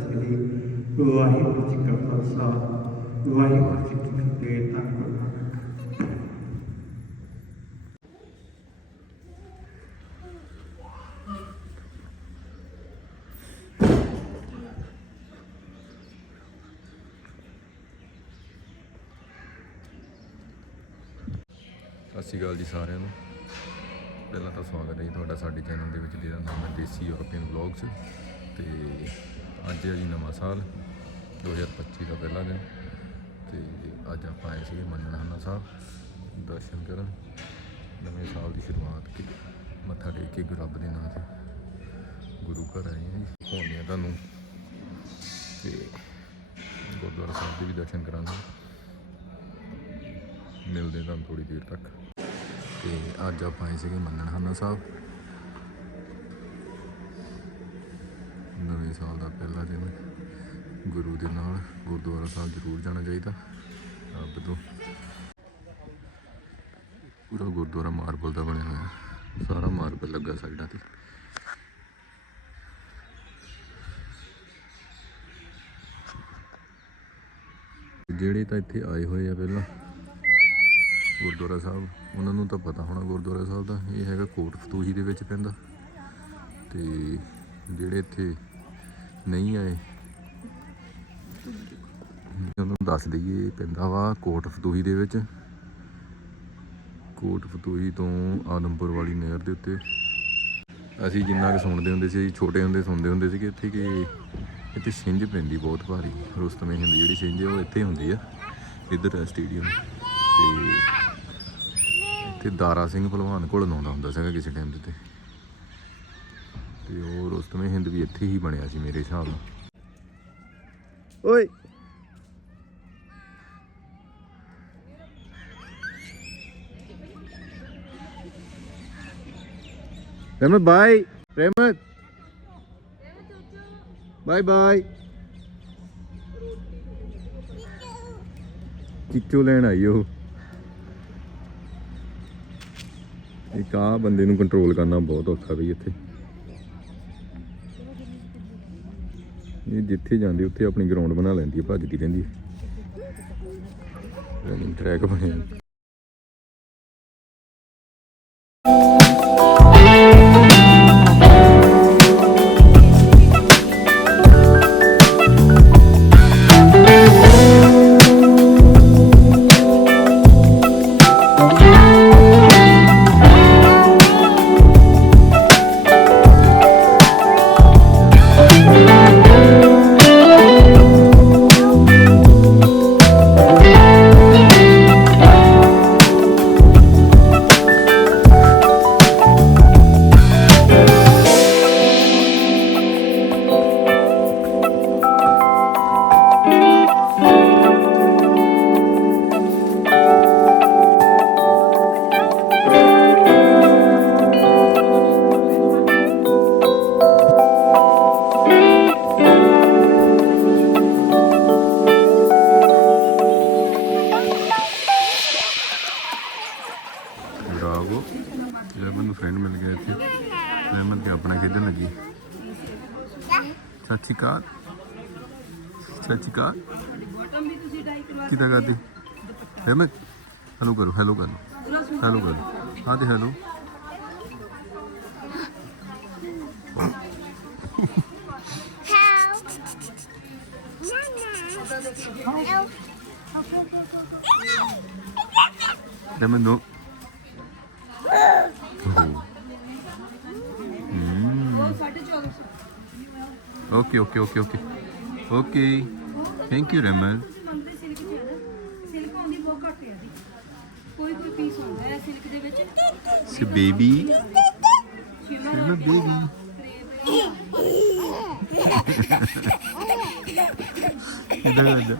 ਸ੍ਰੀ ਵਾਹਿਗੁਰੂ ਜੀ ਕਾ ਖਾਲਸਾ, ਵਾਹਿਗੁਰੂ ਜੀ ਕੀ ਫਤਿਹ ਧੰਨਵਾਦ ਸਤਿ ਸ਼੍ਰੀ ਅਕਾਲ ਜੀ ਸਾਰਿਆਂ ਨੂੰ। ਪਹਿਲਾਂ ਤਾਂ ਸਵਾਗਤ ਹੈ ਜੀ ਤੁਹਾਡਾ ਸਾਡੇ ਚੈਨਲ ਦੇ ਵਿੱਚ ਜਿਹਦਾ ਨਾਮ ਹੈ ਦੇਸੀ ਯੂਰਪੀਅਨ ਵਲੌਗਸ। ਤੇ ਅੱਜ ਹੈ ਜੀ ਨਵਾਂ ਸਾਲ 2025 ਦਾ ਪਹਿਲਾ ਦਿਨ ਤੇ ਅੱਜ ਆਪਾਂ ਆਏ ਸੀਗੇ ਮੰਨਣਹਾਨਾ ਸਾਹਿਬ ਦਰਸ਼ਨ ਕਰਨ, ਨਵੇਂ ਸਾਲ ਦੀ ਸ਼ੁਰੂਆਤ ਕੀ, ਮੱਥਾ ਟੇਕ ਕੇ ਗੁਰੂ ਰੱਬ ਦੇ ਨਾਂ ਤੇ ਗੁਰੂ ਘਰ ਆਏ ਹਾਂ ਜੀ ਹੋਣੀਆਂ ਤੁਹਾਨੂੰ ਤੇ ਗੁਰਦੁਆਰਾ ਸਾਹਿਬ ਦੇ ਵੀ ਦਰਸ਼ਨ ਕਰਾਂਗੇ। ਮਿਲਦੇ ਤੁਹਾਨੂੰ ਥੋੜੀ ਦੇਰ ਤੱਕ। ਤੇ ਅੱਜ ਆਪਾਂ ਆਏ ਸੀਗੇ ਮੰਨਣਹਾਨਾ ਸਾਹਿਬ ਨਵੇਂ ਸਾਲ ਦਾ ਪਹਿਲਾ ਦਿਨ ਗੁਰੂ ਦੇ ਨਾਲ ਗੁਰਦੁਆਰਾ ਸਾਹਿਬ ਜ਼ਰੂਰ ਜਾਣਾ ਚਾਹੀਦਾ। ਰੱਬ ਤੋਂ ਪੂਰਾ ਗੁਰਦੁਆਰਾ ਮਾਰਬਲ ਦਾ ਬਣਿਆ ਹੋਇਆ। ਸਾਰਾ ਮਾਰਬਲ ਲੱਗਾ ਸਾਈਡਾਂ ਤੇ। ਜਿਹੜੇ ਤਾਂ ਇੱਥੇ ਆਏ ਹੋਏ ਆ ਪਹਿਲਾਂ ਗੁਰਦੁਆਰਾ ਸਾਹਿਬ, ਉਹਨਾਂ ਨੂੰ ਤਾਂ ਪਤਾ ਹੋਣਾ ਗੁਰਦੁਆਰਾ ਸਾਹਿਬ ਦਾ। ਇਹ ਹੈਗਾ ਕੋਟ ਫਤੂਹੀ ਦੇ ਵਿੱਚ ਪੈਂਦਾ। ਤੇ ਜਿਹੜੇ ਇੱਥੇ ਨਹੀਂ ਆਏ। ਉਹਨਾਂ ਨੂੰ ਦੱਸ ਦਈਏ ਪੈਂਦਾ ਵਾ ਕੋਟ ਫਤੂਹੀ ਦੇ ਵਿੱਚ। ਕੋਟ ਫਤੂਹੀ ਤੋਂ ਆਦਮਪੁਰ ਵਾਲੀ ਨਹਿਰ ਦੇ ਉੱਤੇ। ਅਸੀਂ ਜਿੰਨਾ ਕਿ ਸੁਣਦੇ ਹੁੰਦੇ ਸੀ ਛੋਟੇ ਹੁੰਦੇ ਸੁਣਦੇ ਹੁੰਦੇ ਸੀ ਕਿ ਇੱਥੇ ਕਿ ਇੱਥੇ ਛਿੰਝ ਪੈਂਦੀ ਬਹੁਤ ਭਾਰੀ। ਰੁਸਤਮੇ ਹਿੰਦ ਜਿਹੜੀ ਛਿੰਝ ਉਹ ਇੱਥੇ ਹੁੰਦੀ ਆ, ਇੱਧਰ ਹੈ ਸਟੇਡੀਅਮ। ਤੇ ਇੱਥੇ ਦਾਰਾ ਸਿੰਘ ਭਲਵਾਨ ਕੋਲ ਲਾਉਂਦਾ ਹੁੰਦਾ ਸੀਗਾ ਕਿਸੇ ਟਾਈਮ ਤੇ ਤੇ ਉਹ ਰੁਸਤਮੇ ਹਿੰਦ ਵੀ ਇੱਥੇ ਹੀ ਬਣਿਆ ਸੀ ਮੇਰੇ ਹਿਸਾਬ ਨਾਲ। ਓਏ। ਰਹਿਮਤ ਬਾਈ ਰਹਿਮਤ ਬਾਈ ਬਾਈ। ਚਿੱਚੂ ਲੈਣ ਆਈ ਉਹ। ਇੱਕ ਬੰਦੇ ਨੂੰ ਕੰਟਰੋਲ ਕਰਨਾ ਬਹੁਤ ਔਖਾ ਵੀ ਇੱਥੇ। ਇਹ ਜਿੱਥੇ ਜਾਂਦੀ, ਉੱਥੇ ਆਪਣੀ ਗਰਾਊਂਡ ਬਣਾ ਲੈਂਦੀ ਹੈ ਭੱਜਦੀ ਰਹਿੰਦੀ ਹੈ ਰਨਿੰਗ ਟਰੈਕ ਬਣਿਆ ਸਤਿ ਸ਼੍ਰੀ ਅਕਾਲ ਕਿਦਾਂ ਕਰਦੇ ਲੈਮਨ ਹੈਲੋ ਕਰੋ ਹੈਲੋ ਕਰੋ ਹੈਲੋ ਕਰੋ ਹਾਂ ਤੇ hello Help! Mama! Help! Lemon no okay okay okay okay okay thank you Raman ਮੰਗਦੇ ਸਿਲਕ ਚ ਹੈ ਸਿਲਕ ਆਉਂਦੀ ਬਹੁਤ ਘੱਟ ਹੈ ਦੀ ਕੋਈ ਕੋਈ ਪੀਸ ਹੁੰਦਾ ਹੈ ਸਿਲਕ ਦੇ ਵਿੱਚ। Say baby Shimmer baby. ਇਧਰ ਇਧਰ।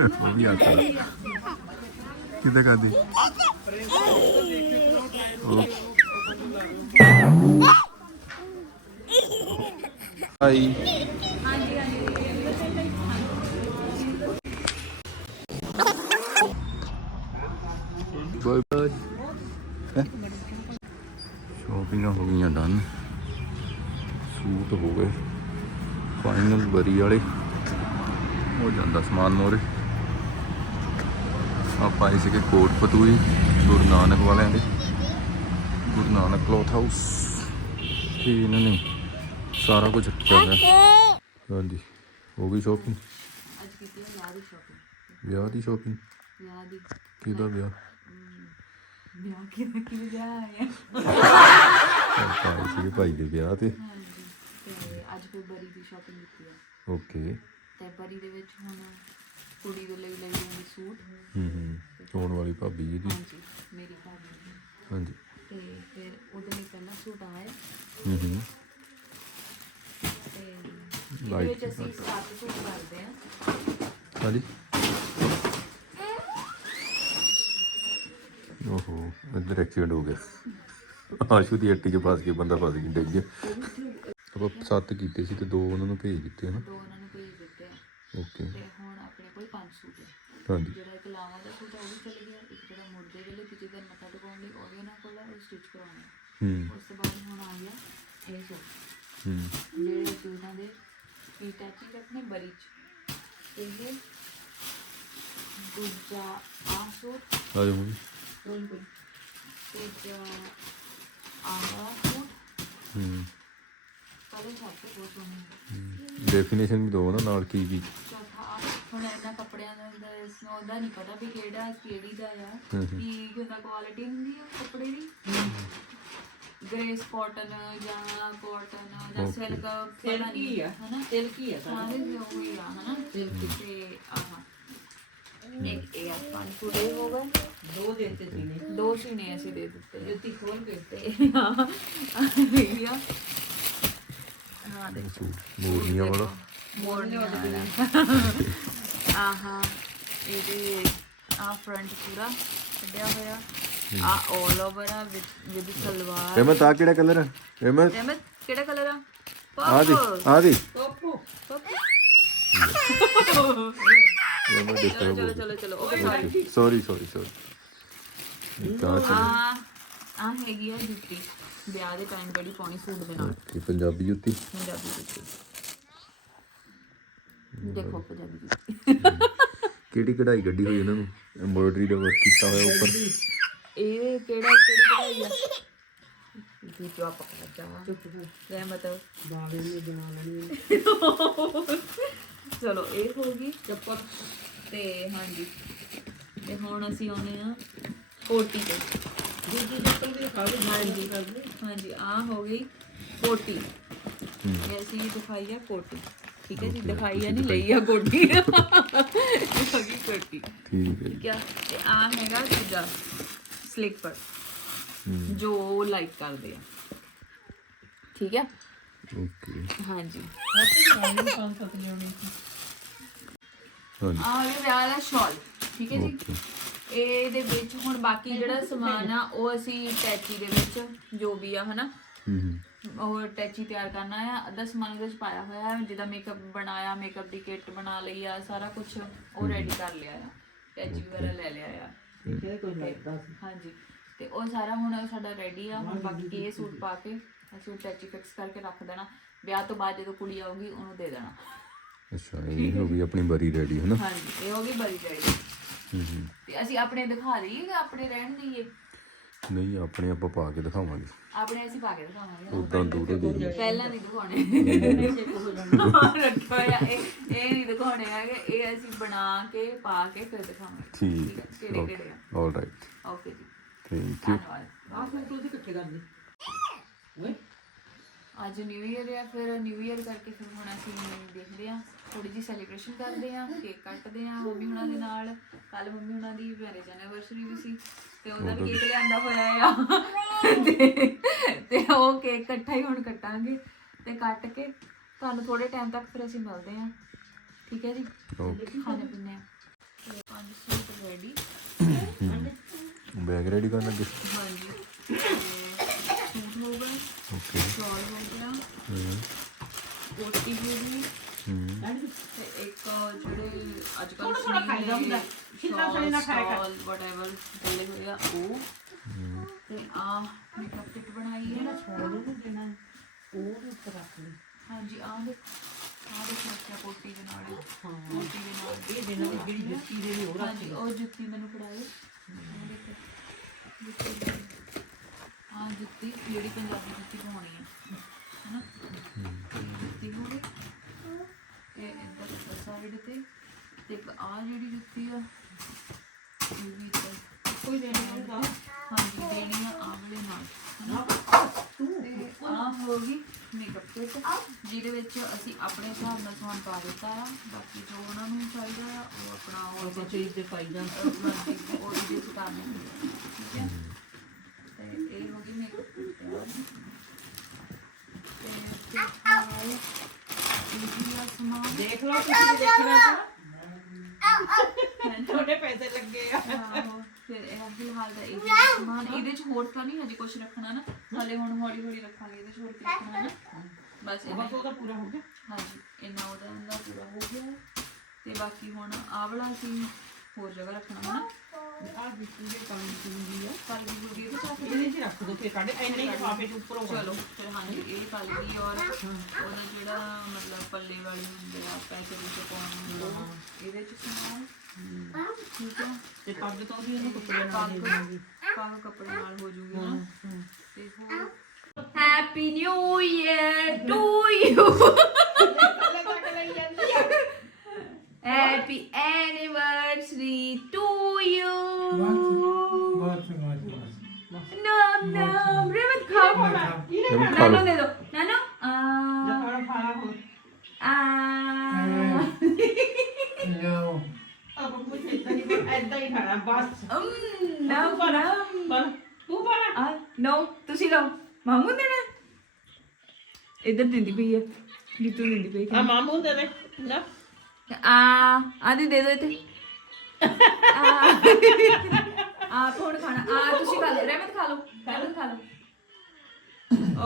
ਉਹ ਵੀ ਆਤਾ ਕਿੱਦਾਂ ਕਰਦੇ? ਉਹ ਹਾਈ ਬਾਏ ਬਾਏ ਸ਼ੋਪਿੰਗਾਂ ਹੋ ਗਈਆਂ ਡਨ। ਸੂਟ ਹੋ ਗਏ। ਫਾਈਨਲ ਬਰੀ ਵਾਲੇ। ਹੋ ਜਾਂਦਾ ਸਮਾਨ ਮੋਰੇ। ਆਪਾਂ ਇਸ ਕੇ ਕੋਟ ਪਤੂਈ ਗੁਰੂ ਨਾਨਕ ਵਾਲਿਆਂ ਦੇ। ਗੁਰੂ ਨਾਨਕ ਕਲੋਥ ਹਾਊਸ ਤੇ ਇਹਨਾਂ ਨੇ ਸਾਰਾ ਕੁਝ ਰੱਖਿਆ ਹੋਇਆ। ਹਾਂਜੀ। ਹੋ ਗਈ ਸ਼ੋਪਿੰਗ ਅੱਜ ਕੀਤੀ ਹੈ ਵਿਆਹ ਦੀ ਸ਼ਾਪਿੰਗ ਵਿਆਹ ਦੀ ਸ਼ੋਪਿੰਗ ਵਿਆਹ ਦੀ। ਕਿਹਦਾ ਵਿਆਹ? ਵਿਆਹ ਕਿਹਦਾ ਕਿ ਵਿਆਹ ਆਇਆ ਭਾਈ ਸੀ ਭਾਈ ਦੇ ਵਿਆਹ ਤੇ। ਹਾਂਜੀ ਤੇ ਅੱਜ ਫਿਰ ਬਰੀ ਦੀ ਸ਼ਾਪਿੰਗ ਕੀਤੀ ਹੈ। ਓਕੇ। ਤੇ ਬਰੀ ਦੇ ਵਿੱਚ ਹੁਣ ਕੁੜੀ ਦੇ ਲਈ ਲਈ ਸੂਟ। ਹੂੰ ਹੂੰ ਚੋਣ ਵਾਲੀ ਭਾਬੀ ਜੀ ਦੀ। ਹਾਂਜੀ ਮੇਰੀ ਭਾਬੀ। ਹਾਂਜੀ। ਤੇ ਫਿਰ ਉਹਦੇ ਲਈ ਪਹਿਲਾਂ ਸੂਟ ਆਇਆ ਹੂੰ ਹੂੰ ਤੇ ਇਹਦੇ ਵਿੱਚ ਅਸੀਂ ਸੱਤ ਸੂਟ ਕਰਦੇ ਹਾਂ। ਹਾਂਜੀ। ਓਹੋ ਇੱਧਰ ਐਕਸੀਡੈਂਟ ਹੋ ਗਿਆ। ਆਸ਼ੂ ਦੀ ਹੱਟੀ 'ਚ ਫਸ ਕੇ ਬੰਦਾ ਫਸ ਗਿਆ ਡਿੱਗ ਗਿਆ। ਆਪਾਂ ਸੱਤ ਕੀਤੇ ਸੀ ਤੇ ਦੋ ਉਹਨਾਂ ਨੂੰ ਭੇਜ ਦਿੱਤੇ ਹਨ? ਦੋ ਉਹਨਾਂ ਨੂੰ ਭੇਜ ਦਿੱਤੇ ਆ। ਓਕੇ। ਤੇ ਹੁਣ ਆਪਣੇ ਕੋਲ ਪੰਜ ਸੂਟ ਹੈ ਹਾਂਜੀ। ਜਿਹੜਾ ਇੱਕ ਲਾਵਾਂ ਦਾ ਸੂਟ ਆ ਉਹ ਵੀ ਚਲ ਗਿਆ। ਇੱਕ ਜਿਹੜਾ ਮੁਰਦੇ ਵੇਲੇ ਦੂਜੇ ਦਿਨ ਮੱਥਾ ਟਿਕਾਉਣ ਲਈ ਉਹ ਵੀ ਉਹਨਾਂ ਕੋਲ ਉਹ ਸਟਿਚ ਕਰਾਉਣਾ ਹੂੰ। ਉਸ ਤੋਂ ਬਾਅਦ ਹੁਣ ਆ ਗਿਆ ਇਹ ਸੂਟ। ਹੂੰ। ਜਿਹੜੇ ਚੂਨਾਂ ਦੇ ਵੀ ਟੈਚੀ ਰੱਖਣੇ ਬਰੀ ਚ। ਇਹ ਦੂਜਾ ਆ ਸੂਟ ਆ ਜਾਓ ਮੰਮੀ। ਤੀਜਾ ਆਹ ਸੂਟ ਹੂੰ। ਸਾਰੇ ਸਾਡੇ ਬਹੁਤ ਸੋਹਣੇ ਡੈਫੀਨੇਸ਼ਨ ਵੀ ਦੋ ਨਾ ਨਾਲ ਕੀ ਕੀ ਚੌਥਾ ਆਹ। ਹੁਣ ਇਹਨਾਂ ਕੱਪੜਿਆਂ ਦਾ ਦਾ ਇਸ- ਉਹਦਾ ਨਹੀਂ ਪਤਾ ਵੀ ਕਿਹੜਾ ਕਿਹੜੀ ਦਾ ਆ। ਕੀ ਹੁੰਦਾ ਕੁਆਲਿਟੀ ਹੁੰਦੀ ਆ ਕੱਪੜੇ ਦੀ। ਗ੍ਰੇਸ ਕਾਟਨ ਜਾਂ ਕਾਟਨ ਜਾਂ Okay. ਸਿਲਕ ਪਤਾ ਨਹੀਂ ਆ। ਹਨਾ? ਸਿਲਕੀ ਆ ਸਾਰੇ। ਦੇ ਉਹ ਹੀ ਆ ਹਨਾ? ਤੇ ਆਹ। ਇੱਕ ਇਹ ਆ ਪੰਜ ਪੂਰੇ ਹੋ ਗਏ? ਦੋ ਦੇ ਤੇ ਸੀਨੇ ਦੋ ਸੀਨੇ ਅਸੀਂ ਦੇ ਦਿੱਤੇ। ਜੁੱਤੀ ਖੋਲ ਕੇ ਤੇ ਹਾਂ ਇਹ ਆ। ਹਾਂ ਦੇ ਸੂਟ ਮੋਰਨੀਆਂ ਵਾਲਾ। ਮੋਰਨਿੰਗ ਵਾਲਾ। ਆਹਾ ਇਹਦੇ ਆ ਫਰੰਟ ਪੂਰਾ ਕੱਢਿਆ ਹੋਇਆ। ਆ 올 ਓਵਰ ਆ ਵਿਦ ਸਲਵਾਰ। ਰਹਿਮਤ ਆ ਕਿਹੜਾ ਕਲਰ ਹੈ ਰਹਿਮਤ ਰਹਿਮਤ ਕਿਹੜਾ ਕਲਰ ਆ? ਆ ਦੀ ਆ ਦੀ ਡਿਸਟਰਬ ਚਲੋ ਚਲੋ ਚਲੋ okay sorry sorry sorry sorry ਆ ਆ ਹੈਗੀ ਆ ਜੁੱਤੀ। ਵਿਆਹ ਦੇ ਟਾਈਮ ਜਿਹੜੀ ਪਾਉਣੀ ਸੂਟ ਦੇ ਨਾਲ। ਪੰਜਾਬੀ ਜੁੱਤੀ। ਪੰਜਾਬੀ ਜੁੱਤੀ। ਦੇਖੋ ਪੰਜਾਬੀ ਜੁੱਤੀ। ਕਿਹੜੀ ਕਢਾਈ ਗੱਡੀ ਹੋਈ ਇਹਨਾਂ ਨੂੰ? ਐਮਬ੍ਰੋਇਡਰੀ ਦਾ ਵਰਕ ਕੀਤਾ ਹੋਇਆ ਉੱਪਰ। ਇਹ ਕਿਹੜਾ ਕਿਹੜੀ ਕਢਾਈ ਆ? ਕੀ ਚੁਆ ਪਕੜਾ ਜਾ ਰਹਿਮਤ ਬਾਵੇ ਨੇ ਬਣਾ ਲੈਣੀ ਚਲੋ ਇਹ ਹੋ ਗਈ। ਚੱਪਲ। ਤੇ ਹਾਂਜੀ। ਤੇ ਹੁਣ ਅਸੀਂ ਆਉਨੇ ਆ ਕੋਟੀ ਤੇ। ਦੂਜੀ ਚੱਪਲ ਵੀ ਖਾ ਕੇ ਹਾਂਜੀ। ਹਾਂਜੀ ਆ ਹੋ ਗਈ ਕੋਟੀ। ਇਹ ਅਸੀਂ ਦਿਖਾਈ ਆ ਕੋਟੀ। ਠੀਕ ਹੈ ਜੀ ਦਿਖਾਈ ਆ ਨਹੀਂ ਲਈ ਆ ਕੋਟੀ। ਇਹ ਹੋ ਗਈ ਕੋਟੀ। ਠੀਕ ਹੈ ਤੇ ਆ ਹੈਗਾ ਦੂਜਾ। ਸਲਿੱਪਰ ਜੋ ਲਾਈਕ ਕਰਦੇ ਆ। ਠੀਕ ਹੈ ਓਕੇ। ਹਾਂਜੀ। ਹਾਂਜੀ। ਆ ਇਹ ਵਿਆਹ ਦਾ ਸ਼ਾਲ ਠੀਕ ਹੈ ਜੀ? ਇਹਦੇ ਵਿੱਚ ਹੁਣ ਬਾਕੀ ਜਿਹੜਾ ਸਮਾਨ ਆ ਉਹ ਅਸੀਂ ਟੈਚੀ ਦੇ ਵਿੱਚ ਜੋ ਵੀ ਆ ਹਨਾ? ਹੂੰ ਹੂੰ। ਉਹ ਟੈਚੀ ਤਿਆਰ ਕਰਨਾ ਆ। ਅੱਧਾ ਸਮਾਨ ਉਹਦੇ ਵਿੱਚ ਪਾਇਆ ਹੋਇਆ ਹੈ ਜਿਹਦਾ ਮੇਕਅਪ ਬਣਾਇਆ ਮੇਕਅਪ ਦੀ ਕਿੱਟ ਬਣਾ ਲਈ ਆ ਸਾਰਾ ਕੁਝ ਉਹ ਰੈਡੀ ਕਰ ਲਿਆ ਆ। ਟੈਚੀ ਵਗੈਰਾ ਲੈ ਲਿਆ ਆ। ਕਿਹੜੇ ਕੋਈ ਲੱਗਦਾ ਸੀ। ਹਾਂਜੀ। ਤੇ ਉਹ ਸਾਰਾ ਹੁਣ ਸਾਡਾ ਰੈਡੀ ਆ। ਹੁਣ ਬਾਕੀ ਇਹ ਸੂਟ ਪਾ ਕੇ ਅਸੀਂ ਉਹ ਟੈਚੀ ਫਿਕਸ ਕਰਕੇ ਰੱਖ ਦੇਣਾ। ਵਿਆਹ ਤੋਂ ਬਾਅਦ ਜਦੋਂ ਕੁੜੀ ਆਊਗੀ ਉਹਨੂੰ ਦੇ ਦੇਣਾ। ਅੱਛਾ ਇਹ ਹੋ ਗਈ ਆਪਣੀ ਬਰੀ ਰੈਡੀ ਹੈ ਨਾ ਹਾਂਜੀ ਇਹ ਹੋ ਗਈ ਬੜੀ ਰੈਡੀ ਹੂੰ ਹੂੰ। ਤੇ ਅਸੀਂ ਆਪਣੇ ਦਿਖਾ ਦਈਏ ਕਿ ਆਪਣੇ ਰਹਿਣ ਦਈਏ? ਨਹੀਂ ਆਪਣੇ ਆਪਾਂ ਪਾ ਕੇ ਦਿਖਾਵਾਂਗੇ। ਆਪਣੇ ਅਸੀਂ ਪਾ ਕੇ ਦਿਖਾਵਾਂਗੇ। ਉਦਾਂ ਦੂਰੋਂ ਦੇਖ ਲਓ ਪਹਿਲਾਂ ਨਹੀਂ ਦਿਖਾਉਣੇ। ਰੱਖਿਆ ਹੋਇਆ ਇਹ ਇਹ ਨਹੀਂ ਦਿਖਾਉਣੇ ਹੈਗੇ। ਇਹ ਅਸੀਂ ਬਣਾ ਕੇ ਪਾ ਕੇ ਫਿਰ ਦਿਖਾਵਾਂਗੇ। ਠੀਕ। ਹੈ ਕਿਹੜੇ ਕਿਹੜੇ ਆ? ਆਲ ਰਾਈਟ ਓਕੇ ਜੀ। ਥੈਂਕ ਯੂ ਆਹ ਸੂਟ ਤੁਸੀਂ ਇਕੱਠੇ ਕਰ ਦੇ ਓਏ। ਅੱਜ ਨਿਊ ਇਅਰ ਆ ਫਿਰ ਨਿਊ ਇਅਰ ਕਰਕੇ ਫਿਰ ਹੁਣ ਅਸੀਂ ਦੇਖਦੇ ਆ ਥੋੜੀ ਜੀ ਸੈਲੀਬ੍ਰੇਸ਼ਨ ਕਰਦੇ ਆ ਕੇਕ ਕੱਟਦੇ ਆ ਮੰਮੀ ਹੁਣਾਂ ਦੇ ਨਾਲ। ਕੱਲ ਮੰਮੀ ਹੁਣਾਂ ਦੀ ਮੈਰਿਜ ਐਨੀਵਰਸਰੀ ਵੀ ਸੀ ਤੇ ਉਹਦਾ ਵੀ ਕੇਕ ਲਿਆਂਦਾ ਹੋਇਆ ਆ। ਤੇ ਤੇ ਉਹ ਕੇਕ ਇਕੱਠਾ ਹੀ ਹੁਣ ਕੱਟਾਂਗੇ ਤੇ ਕੱਟ ਕੇ ਤੁਹਾਨੂੰ ਥੋੜੇ ਟਾਈਮ ਤੱਕ ਫਿਰ ਅਸੀਂ ਮਿਲਦੇ ਆ ਠੀਕ ਹੈ ਜੀ? ਓਕੇ ਖਾਣੇ ਪੀਣੇ ਆ। ਤੇ ਪੰਜ ਸੂਟ ਰੈਡੀ ਬੈਗ ਰੈਡੀ ਕਰਨ ਲੱਗੇ? ਹਾਂਜੀ। ਤੇ ਸੂਟ ਹੋ ਗਏ ਓਕੇ ਸ਼ਾਲ ਹੋ ਗਿਆ ਹੂੰ। ਕੋਟੀ ਹੋ ਗਈ ਤੇ ਇੱਕ ਜਿਹੜੇ ਅੱਜ ਕੱਲ ਸਨੀ ਸ਼ਾਲ ਸ਼ਾਲ ਵਟਐਵਰ ਚੱਲੇ ਹੋਏ ਆ ਉਹ ਤੇ ਆ ਮੇਕਅਪ ਕਿਟ ਬਣਾਈ ਹੈ ਛੋੜ ਦੋ ਦੇਣਾ ਉਹ ਵੀ ਉੱਪਰ ਰੱਖ ਲਈ ਹਾਂਜੀ ਆਹ ਦੇਖ ਆਹ ਦੇਖ ਰੱਖਿਆ ਕੋਟੀ ਦੇ ਨਾਲ ਹਾਂ ਕੋਟੀ ਦੇ ਨਾਲ ਇਹ ਦੇ ਨਾਲ ਜਿਹੜੀ ਜੁੱਤੀ ਦੇ ਵੀ ਉਹ ਰੱਖ ਹਾਂਜੀ ਉਹ ਜੁੱਤੀ ਮੈਨੂੰ ਫੜਾਇਓ ਆਹ ਦੇਖੋ ਜੁੱਤੀ ਆਹ ਜੁੱਤੀ ਜਿਹੜੀ ਪੰਜਾਬੀ ਜੁੱਤੀ ਪਾਉਣੀ ਹੈ ਹਨਾ ਜੁੱਤੀ ਹੋ ਇਹ ਇੱਧਰ ਸਾਈਡ ਤੇ ਤੇ ਇੱਕ ਆਹ ਜਿਹੜੀ ਜੁੱਤੀ ਆ ਇਹ ਵੀ ਇੱਧਰ ਕੋਈ ਦੇਣੀ ਹੁੰਦਾ ਹਾਂਜੀ ਦੇਣੀ ਆ ਆਵਲੇ ਨਾਲ। ਤੇ। ਆਹ ਹੋ ਗਈ ਮੇਕਅਪ ਕਿਟ ਜਿਹਦੇ ਵਿੱਚ ਅਸੀਂ ਆਪਣੇ ਹਿਸਾਬ ਨਾਲ ਸਮਾਨ ਪਾ ਦਿੱਤਾ ਆ। ਬਾਕੀ ਜੋ ਉਹਨਾਂ ਨੂੰ ਚਾਹੀਦਾ ਆ ਉਹ ਆਪਣਾ ਉਹ ਉਹ ਚੀਜ਼ ਤੇ ਪਾਈ ਜਾਂ ਉਹ ਇਹਦੇ ਚ ਕਰਨਾ ਠੀਕ ਹੈ ਤੇ ਇਹ ਹੋ ਗਈ ਮੇਕਅਪ ਕਿਟ ਤੇ ਦੇਖ ਲਓ ਤੁਸੀਂ ਦੇਖਣਾ ਤੁਹਾਡੇ ਪੈਸੇ ਲੱਗੇ ਆ। ਆਹੋ, ਫਿਰ ਇਹ ਫਿਲਹਾਲ ਤਾਂ ਇਹ ਸਮਾਨ ਇਹਦੇ ਚ ਹੋਰ ਤਾਂ ਨਹੀਂ ਹਜੇ ਕੁਝ ਰੱਖਣਾ ਨਾ। ਹਾਲੇ ਹੁਣ ਹੌਲੀ ਹੌਲੀ ਰੱਖਾਂਗੇ ਇਹਦੇ ਚ ਹੋਰ ਕੀ ਰੱਖਣਾ ਨਾ। ਬਸ ਇਹਨਾਂ ਬਸ ਉਹਦਾ ਪੂਰਾ ਹੋ ਗਿਆ। ਹਾਂਜੀ ਇੰਨਾ ਉਹਦਾ ਇੰਨਾ ਪੂਰਾ ਹੋ ਗਿਆ। ਹੈ। ਤੇ ਬਾਕੀ ਹੁਣ ਆਹ ਵਾਲਾ ਅਸੀਂ ਹੋਰ ਜਗ੍ਹਾ ਰੱਖਣਾ ਹੈ ਆ ਜੁੱਤੀ ਦੇ ਪਾਣੀ ਪੀਂਦੀ ਆ ਕੱਲ ਦੀ ਵੀਡੀਓ ਵਿੱਚ ਰੱਖ ਇਹਦੇ ਚ ਰੱਖ ਦੋ ਫੇਰ ਕੱਢ ਇੰਨੇ ਹੀ ਲਿਫਾਫੇ ਚ ਉੱਪਰੋਂ ਚਲੋ ਫਿਰ ਹਾਂਜੀ ਇਹ ਕੱਲ ਦੀ ਔਰ ਉਹਦਾ ਜਿਹੜਾ ਮਤਲਬ ਪੱਲੇ ਵਾਲੀ ਹੁੰਦੇ ਆ ਪੈਸੇ ਵਿੱਚ ਪਾਉਣ ਨੂੰ ਇਹਦੇ ਚ ਸਮਾਨ ਠੀਕ ਹੈ ਤੇ ਪੱਗ ਤੋਂ ਵੀ ਇਹਨੂੰ ਕੱਪੜੇ ਨਾਲ ਦੇ ਦੇਵਾਂਗੇ ਪੱਗ ਕੱਪੜੇ ਨਾਲ ਹੋ ਜੂਗੀ ਨਾ ਤੇ ਹੋਰ happy new year to you ਇਧਰ ਦਿੰਦੀ ਪਈ ਹੈ ਜਿੱਤੂ ਦਿੰਦੀ ਪਈ ਆ। ਮਾਮੂ ਦੇ ਦੇ ਨਾ ਆ ਆਦੀ ਦੇ ਦੋ ਇੱਥੇ। ਆ ਆ ਕੌਣ ਖਾਣਾ? ਆ ਤੁਸੀਂ ਖਾ ਲਓ ਰਹਿਮਤ ਖਾ ਲਓ ਰਹਿਮਤ ਖਾ ਲਓ।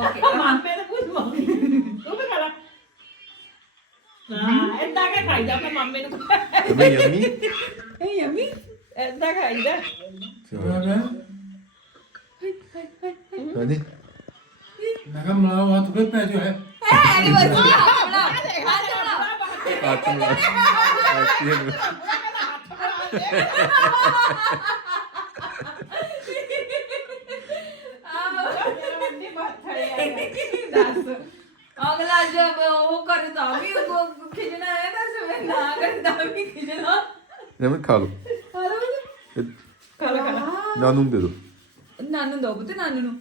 ਓਕੇ। ਮਾਮੇ ਦੇ ਕੁਝ ਮੰਗੀ ਤੂੰ ਵੀ ਖਾਣਾ ਹਾਂ ਏਦਾਂ ਕੇ ਖਾਈਦਾ ਆਪਣੇ ਮਾਮੇ ਨੂੰ? ਤੇ ਯਮੀ? ਏ ਯਮੀ ਏਦਾਂ ਖਾਈਦਾ ਹਾਂਜੀ। ਮੈਂ ਕਿਹਾ ਮਲਾਓ ਹੱਥ ਫੇਰ ਪੈ ਜੋ ਹੈ ਐਨੀਵਰਸਰੀ ਹੱਥ ਬਣਾ ਹੱਥ ਬਣਾ ਹੱਥ ਨੂੰ ਐਕਟੀ ਨੂੰ ਦੱਸ ਅਗਲਾ ਜਬ ਉਹ ਕਰਦਾ ਵੀ ਉਹ ਖਿਜਣਾ ਹੈ ਤਾਂ ਮੈਂ ਨਾ ਕਰਦਾ ਵੀ ਖਿਜਣਾ ਨਮਕ ਖਾ ਲਓ ਹਲੋ ਇਹ- ਖਾਲਾ ਖਾਲਾ ਨਾਨੂ ਨੂੰ ਦੇ ਦਿਓ ਨਾਨੂ ਨੂੰ ਦੋ ਬੁੱਤੇ ਨਾਨੂ ਨੂੰ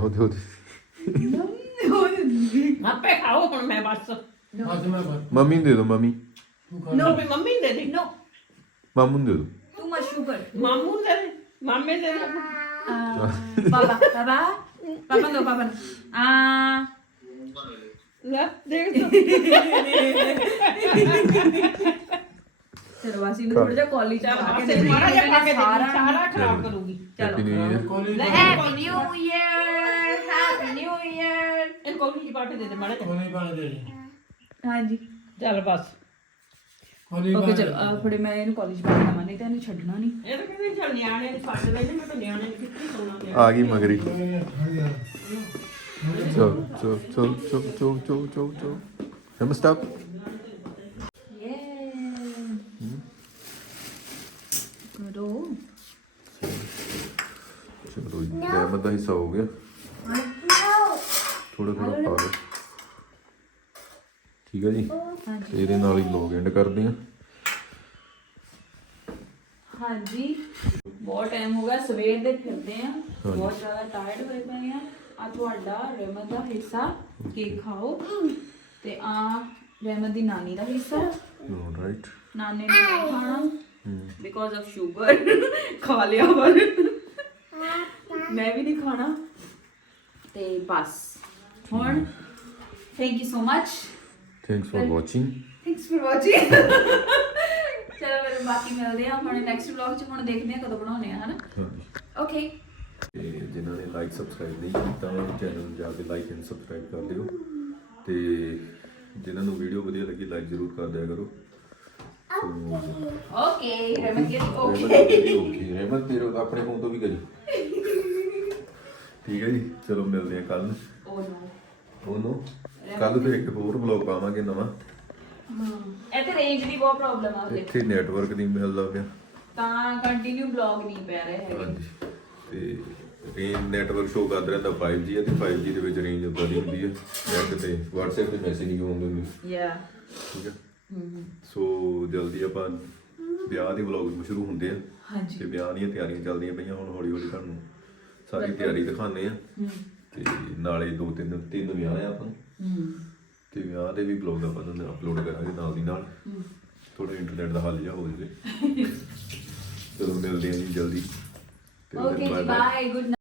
ਉਹਦੇ ਉਹਦੇ ਆਪੇ ਖਾਓ ਹੁਣ ਮੈਂ ਬਸ। ਅੱਜ ਮੈਂ ਬਸ। ਮੰਮੀ ਨੂੰ ਦੇ ਦੋ ਮੰਮੀ। ਤੂੰ ਖਾ ਨੋ ਲੈ। ਵੀ ਮੰਮੀ ਨੂੰ ਦੇ ਦੇ। No, ਮਾਮੂ ਨੂੰ ਦੇ ਦੋ। too much sugar. ਮਾਮੂ ਨੂੰ ਦੇ ਦੇ ਮਾਮੇ ਦੇ ਦੇ। Uh, papa, papa, papa no, papa no. Ah, ਲੈ ਦੇਖ। ਤੂੰ ਸਰਵਾਸੀ ਨੂੰ ਥੋੜਾ ਜਿਹਾ ਕਾਲੀ ਚ ਪਾ ਕੇ ਦੇ ਮਾੜਾ ਜਿਹਾ ਪਾ ਕੇ ਦੇ ਸਾਰਾ ਖਰਾਬ ਕਰੂਗੀ। ਚਲੋ। ਲੈ happy new year happy new year ਇਹ ਕੋਲੀ ਜੀ ਪਾਠ ਦੇ ਦੇ ਮਾੜਾ ਜਿਹਾ। ਕੋਲੀ ਪਾਣੀ ਦੇ ਦੇ। ਹਾਂਜੀ। ਚੱਲ ਬਸ। ਓਕੇ ਚਲੋ ਆ ਫੜੇ ਮੈਂ ਇਹਨੂੰ ਕਾਲਜ ਪਾ ਦਵਾਂ ਨਹੀਂ ਤਾਂ ਇਹਨੂੰ ਛੱਡਣਾ ਨਹੀਂ। ਇਹ ਤਾਂ ਕਹਿੰਦੇ ਚੱਲ ਨਿਆਣੇ ਨੂੰ ਛੱਡ ਦੇ ਮੈਂ ਤਾਂ ਨਿਆਣੇ ਨੂੰ ਕਿੱਥੇ ਸੋਣਾ ਆ ਗਈ ਮਗਰੀ। ਚੋ ਚੋ ਚੋ ਚੋ ਚੋ ਚੋ ਚੋ ਚੋ ਚੋ ਚੋ ਚੋ ਦਾ ਹਿੱਸਾ ਹੋ ਗਿਆ। ਥੋੜਾ ਥੋੜਾ ਪਾ ਲਓ ਠੀਕ ਹੈ ਜੀ? ਤੇ ਇਹਦੇ ਨਾਲ ਹੀ ਲੋਗ ਐਂਡ ਕਰਦੇ ਆ। ਹਾਂਜੀ। ਬਹੁਤ ਟਾਈਮ ਹੋ ਗਿਆ ਸਵੇਰ ਦੇ ਫਿਰਦੇ ਆ। ਬਹੁਤ ਜ਼ਿਆਦਾ ਟਾਇਰਡ ਹੋਏ ਪਏ ਆ। ਆ ਤੁਹਾਡਾ ਰਹਿਮਤ ਦਾ ਹਿੱਸਾ ਕੇਕ ਖਾਓ। ਤੇ ਆ ਰਹਿਮਤ ਦੀ ਨਾਨੀ ਦਾ ਹਿੱਸਾ। ਰਾਈਟ ਨਾਨੇ ਨੇ ਨਹੀਂ ਖਾਣਾ ਬਿਕੋਜ਼ ਆਫ ਸ਼ੂਗਰ ਖਾ ਲਿਆ ਪਰ ਮੈਂ ਵੀ ਨਹੀਂ ਖਾਣਾ। ਤੇ ਬਸ। ਹੁਣ thank you so much thanks for watching thanks for watching ਚਲੋ ਫਿਰ ਬਾਕੀ ਮਿਲਦੇ ਆ ਹੁਣ ਨੈਕਸਟ ਵਲੌਗ ਚ ਹੁਣ ਦੇਖਦੇ ਆ ਕਦੋਂ ਬਣਾਉਣੇ ਆ ਹਨਾ? ਹਾਂਜੀ। ਓਕੇ ਤੇ ਜਿਨ੍ਹਾਂ ਨੇ ਲਾਈਕ ਸਬਸਕ੍ਰਾਈਬ ਨਹੀਂ ਕੀਤਾ ਚੈਨਲ ਨੂੰ ਜਾ ਕੇ ਲਾਈਕ ਐਂਡ ਸਬਸਕ੍ਰਾਈਬ ਕਰ ਦਿਓ ਤੇ ਜਿਨ੍ਹਾਂ ਨੂੰ ਵੀਡੀਓ ਵਧੀਆ ਲੱਗੀ ਲਾਈਕ ਜ਼ਰੂਰ ਕਰ ਦਿਆ ਕਰੋ। ਓਕੇ ਰਮਨ ਕੇ ਰਹਿਮਤ ਓਕੇ ਰਹਿਮਤ ਤੇਰੇ ਆਪਣੇ ਫੋਨ ਤੋਂ ਵੀ ਕਰੀ। ਠੀਕ ਹੈ ਜੀ ਚਲੋ ਮਿਲਦੇ ਆ ਕੱਲ ਓ ਨੋ। ਉਹਨੂੰ। ਕੱਲ ਫਿਰ ਇੱਕ ਹੋਰ ਵਲੌਗ ਪਾਵਾਂਗੇ ਨਵਾਂ। ਇੱਥੇ ਰੇਂਜ ਦੀ ਬਹੁਤ ਪ੍ਰੋਬਲਮ ਆ ਉਹਦੇ ਇੱਥੇ ਨੈਟਵਰਕ ਨਹੀਂ ਮਿਲਦਾ ਪਿਆ। ਤਾਂ ਕੰਟੀਨਿਊ ਬਲੌਗ ਨਹੀਂ ਪੈ ਰਿਹਾ ਹੈਗਾ। ਹਾਂਜੀ ਤੇ ਰੇਂਜ ਨੈਟਵਰਕ ਸ਼ੋ ਕਰਦਾ ਰਹਿੰਦਾ 5G ਹੈ ਤੇ 5G ਦੇ ਵਿੱਚ ਰੇਂਜ ਉਦਾਂ ਦੀ ਹੁੰਦੀ ਹੈ ਨੈਟ ਤੇ WhatsApp ਤੇ ਮੈਸੇਜ ਨਹੀਂ ਆਉਂਦੇ ਹੁੰਦੇ। ਯਾ ਠੀਕ ਹੈ ਸੋ ਜਲਦੀ ਆਪਾਂ ਵਿਆਹ ਦੇ ਵਲੌਗ ਸ਼ੁਰੂ ਹੁੰਦੇ ਆ। ਹਾਂਜੀ। ਤੇ ਵਿਆਹ ਦੀਆਂ ਤਿਆਰੀਆਂ ਚੱਲਦੀਆਂ ਪਈਆਂ ਹੁਣ ਹੌਲੀ ਹੌਲੀ ਤੁਹਾਨੂੰ ਸਾਰੀ ਤਿਆਰੀ ਦਿਖਾਣੇ ਆ। ਤੇ ਨਾਲੇ ਦੋ ਤਿੰਨ ਤਿੰਨ ਵਿਆਹ ਆ ਆਪਾਂ। ਹਮ ਤੇ ਵਿਆਹ ਦੇ ਵੀ ਵਲੌਗ ਆਪਾਂ ਤੁਹਾਨੂੰ ਅਪਲੋਡ ਕਰਾਂਗੇ ਨਾਲ ਦੀ ਨਾਲ। ਥੋੜਾ ਇੰਟਰਨੈਟ ਦਾ ਹੱਲ ਜਿਹਾ ਹੋ ਜਾਵੇ। ਚਲੋ ਮਿਲਦੇ ਜੀ ਜਲਦੀ। ਓਕੇ ਜੀ. Bye good